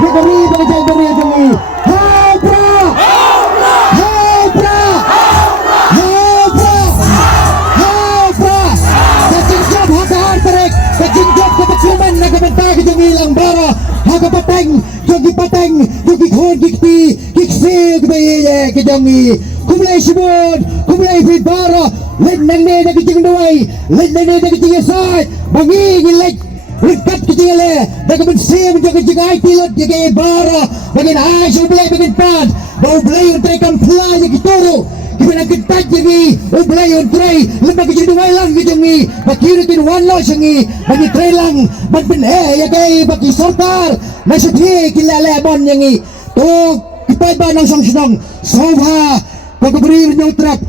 negeri bagi beri jangi Hapra Hapra Hapra Hapra kacing job hakar tarik kacing job kepecuman nagabenta jangi lang bara haga pateng jogi khon gikti giksi gbaye ke jangi kumlai sibon kumlai fi bara len nang ne da kicing duai len nang ne da kicing sai bangi ngilek Rikat kecil dah kebensim jaga jaga pilot jaga bara bagian air ublay bagian pan bau blay untuk ikan pelai jaga toro kita nak ketat jaga ublay untuk tray lembaga jadi dua lang jaga bakir itu one lot jaga bagi tray lang ban ya kay bagi sarkar nasibhi kila lemon jaga tu kita banang sang sofa pagabrir nyutrak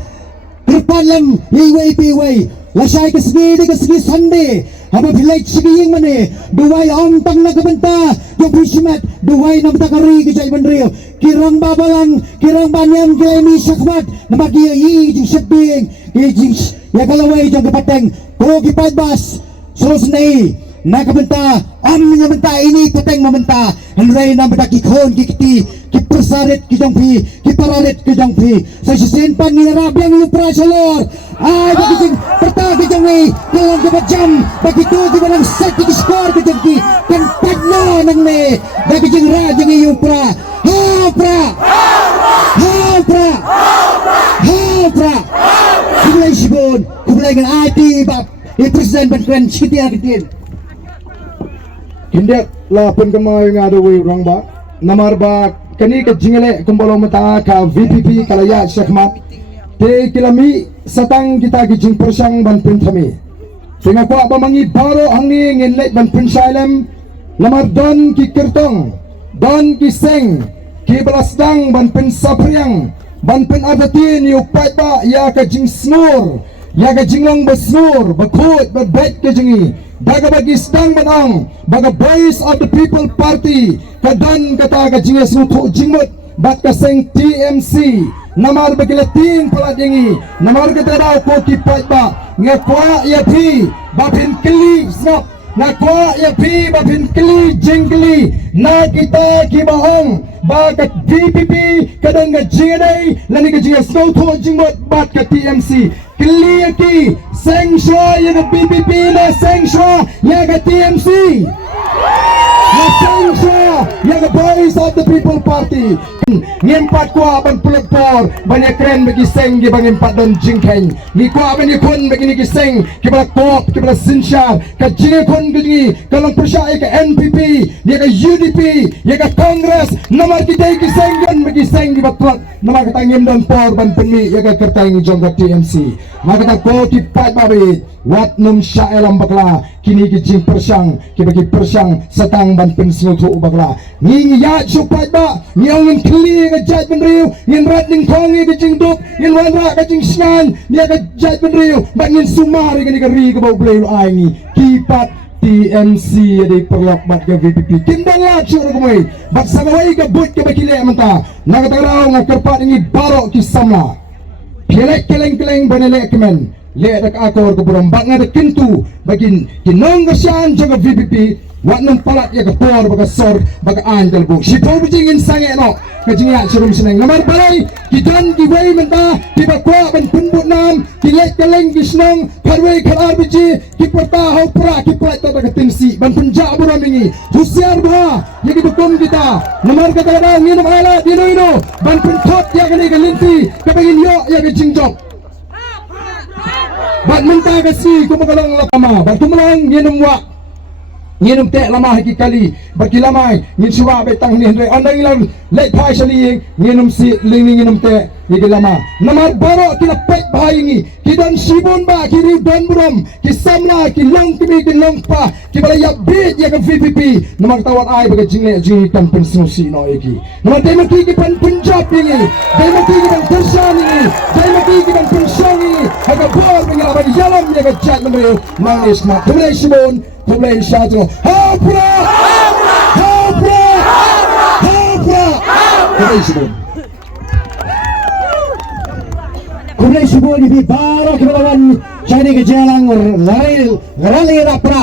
depan lang iway lasai ke segi Sunday apa pilih segi yang mana duai om tang nak benta yang bismat duai nak benta kari ke jai bandrio kirang babalang kirang banyam kelemi syakmat nama kia jing seping jing ya kalau wei jang kepateng ko kipat bas selesai nak benta om yang benta ini peteng membenta henry nak benta kikon kikti kipersaret kijang pi kipararet kijang pi saya senpan ni rabiang lupra salor bagi jing pertah kijang ni dalam jam bagi tu di dalam set di skor kijang ki kan padna nang ne bagi jing ra jing lupra hapra kublai sibon kublai dengan ati bab presiden ban siti akitin Hindak lah pun kemai ngadui orang ba namar ba kani ke jingale kumbalo mata ka VPP kalaya syakmat te kilami satang kita gijing persang ban pinthami tengah ko abamangi baro angni nginlek ban pinsailem namar don ki kirtong don ki seng ki belasdang ban pinsapriang ban pin adatin yu paita ya ka jing snur ya ka jinglong besnur bakut babet ke jingi baga bagi stang banang baga voice of the people party kadan kata ka jinges nutu jingmut bat ka seng TMC namar bagi latin pala dingi namar kata daw ko kipat ba ngakwa ya pi bapin kli snap ngakwa ya pi bapin kli jingli na kita kibahong baga DPP kadang ka jingadai lani ka jinges nutu jingmut bat ka TMC kli ki seng shwa ya BPP na seng shwa ya ka TMC na seng shwa ya ka voice of the people party ngimpat ko abang pulagpor banyak keren bagi seng gi bang impat don jingkeng ni ko abang ni kun bagi ni gi seng ki bala kop ki bala sinsyar ka jinge kun gi kalong persya ka NPP ya ka UDP ya ka Congress nomor kita gi seng gon bagi seng gi batlot nomor kata ngim don por ban penmi ya ka kertang jong ka TMC maka kata ko ki pat babit wat num sya elam bakla kini ki jing persyang ki bagi persyang satang ban pensutu bakla ni ya supat ba nyong kli ka jat benriu ngin rat ning kongi ka jing duk ngin wan ra ka jing sngan dia ka jat benriu ba ngin sumari ka ni ka ri ka bau bleu ai ni kipat TMC di perlok bat ke VPP kindang la chura ko mai bat sangawai ka but ka bakile menta nagataraw nga kerpat ni barok ki samla kelek keleng banele kemen le dak akor ko buram bang ada kintu bagin kinong gasyan jaga VPP wat nung palat ya kapor baga sor baga anjal bu sipo bijingin sange no kajinga surum seneng namar balai kidan giwai menta tiba kwa ban punbut nam kilek keleng gisnong parwei kalar biji kiperta hau pra kiplat ta baga timsi ban punja buram ini husiar ba yagi dukum kita namar kata ada nginum ala dino ban puntot ya kani galinti kabagin yo ya gijingjok bat menta kasi kumagalong lakama bat kumalang nginum wa nginum tek lama haki kali bagi lamai ngin suwa betang ni hendai andang ilang lek pai sali nginum si ling nginum tek ni lama namar baro kila pek bahai ni kidan sibon ba kiri don burom ki samla ki long kimi ki long pa ki bala ya bit ya ka VPP namar tawat ai baga jingle jingi kan pensusi no iki namar dai maki ki pan punjab ni dai maki ki pan kersan ni dai maki ki pan pension ni aga bor mengira ba yalam ya ka chat menre manis na tulai sibon tulai syadro hapra tulai sibon kulai sibon ni baro ki balawan chani ke jalang lari rapra